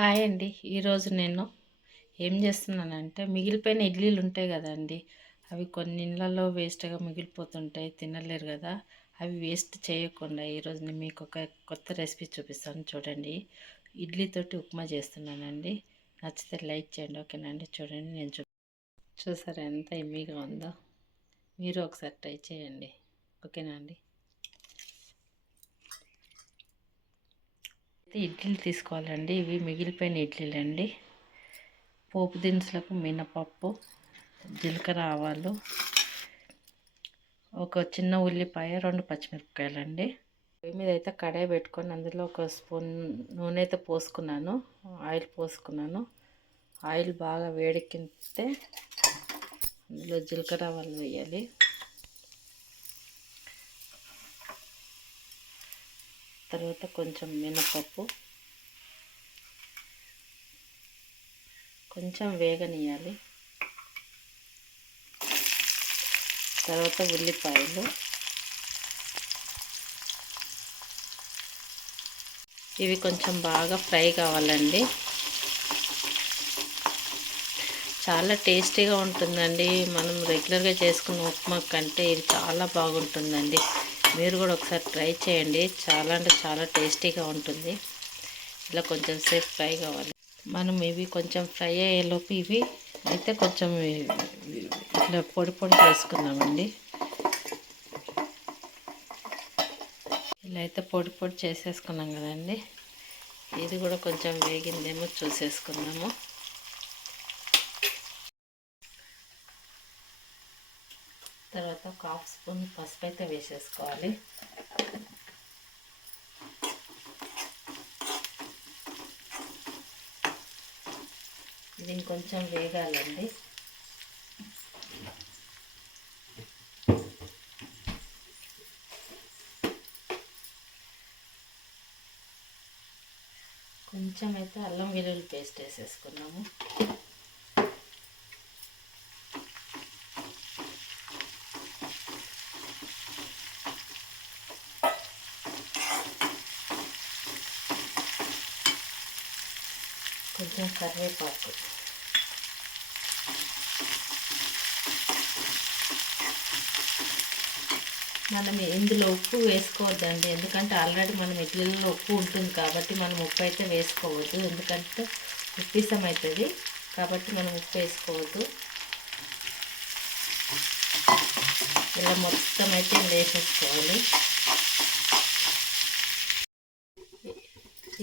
Hi అండి. ఈరోజు నేను ఏం చేస్తున్నానంటే మిగిలిపోయిన ఇడ్లీలు ఉంటాయి కదండి, అవి కొన్ని ఇళ్ళల్లో వేస్ట్గా మిగిలిపోతుంటాయి, తినలేరు కదా. అవి వేస్ట్ చేయకుండా ఈరోజు నేను మీకు ఒక కొత్త రెసిపీ చూపిస్తాను, చూడండి. ఇడ్లీతోటి ఉప్మా చేస్తున్నానండి. నచ్చితే లైక్ చేయండి, ఓకేనండి. చూడండి, నేను చూసారా ఎంత ఎమ్మీగా ఉందో. మీరు ఒకసారి ట్రై చేయండి, ఓకేనా అండి. ఇడ్లీలు తీసుకోవాలండి. ఇవి మిగిలిపోయిన ఇడ్లీలు అండి. పోపు దినుసులకు మినపప్పు, జీలకర్ర, ఆవాలు, ఒక చిన్న ఉల్లిపాయ, 2 పచ్చిమిరపకాయలండి. పొయ్యి మీద అయితే కడాయి పెట్టుకొని అందులో ఒక స్పూన్ నూనె అయితే పోసుకున్నాను, ఆయిల్ పోసుకున్నాను. ఆయిల్ బాగా వేడెక్కితే అందులో జీలకర్ర, ఆవాలు వేయాలి. తర్వాత కొంచెం మినపప్పు కొంచెం వేగనియాలి. తర్వాత ఉల్లిపాయలు, ఇవి కొంచెం బాగా ఫ్రై కావాలండి. చాలా టేస్టీగా ఉంటుందండి. మనం రెగ్యులర్గా చేసుకున్న ఉప్మా కంటే ఇది చాలా బాగుంటుందండి. మీరు కూడా ఒకసారి ట్రై చేయండి. చాలా అంటే చాలా టేస్టీగా ఉంటుంది. ఇలా కొంచెం సేపు ఫ్రై కావాలి. మనం ఇవి కొంచెం ఫ్రై అయ్యేలోపు ఇవి అయితే కొంచెం ఇట్లా పొడి పొడి చేసుకుందామండి. ఇలా అయితే పొడి పొడి చేసేసుకున్నాం కదండి. ఇది కూడా కొంచెం వేగిందేమో చూసేసుకుందాము. తర్వాత ఒక హాఫ్ స్పూన్ పసుపు అయితే వేసేసుకోవాలి. ఇది ఇంకొంచెం వేగాలండి. కొంచెం అయితే అల్లం వెల్లుల్లి పేస్ట్ వేసేసుకున్నాము. కొంచెం కరివేపాకు, మనం ఇందులో ఉప్పు వేసుకోవద్దండి, ఎందుకంటే ఆల్రెడీ మనం ఇడ్లీలో ఉప్పు ఉంటుంది కాబట్టి మనం ఉప్పు అయితే వేసుకోవద్దు, ఎందుకంటే ఉప్పిసం అవుతుంది కాబట్టి మనం ఉప్పు వేసుకోవద్దు. ఇలా మొత్తం అయితే వేసేసుకోవాలి.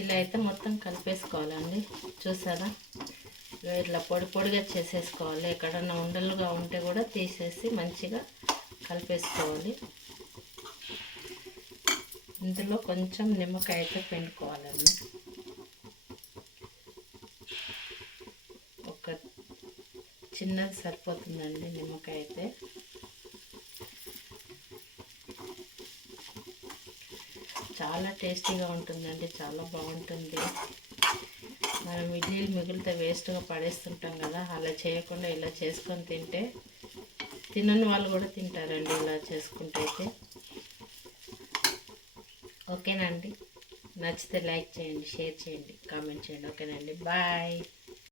ఇలా అయితే మొత్తం కలిపేసుకోవాలండి. చూసారా, ఇట్లా పొడి పొడిగా చేసేసుకోవాలి. ఎక్కడన్నా ఉండలుగా ఉంటే కూడా తీసేసి మంచిగా కలిపేసుకోవాలి. ఇందులో కొంచెం నిమ్మకాయ అయితే పిండుకోవాలండి. ఒక చిన్నది సరిపోతుందండి నిమ్మకాయ అయితే. చాలా టేస్టీగా ఉంటుందండి, చాలా బాగుంటుంది. మనం ఇడ్లీలు మిగిలితే వేస్ట్గా పడేస్తుంటాం కదా, అలా చేయకుండా ఇలా చేసుకొని తింటే తినని వాళ్ళు కూడా తింటారండి ఇలా చేసుకుంటే అయితే. ఓకేనండి. నచ్చితే లైక్ చేయండి, షేర్ చేయండి, కామెంట్ చేయండి. ఓకేనండి, బాయ్.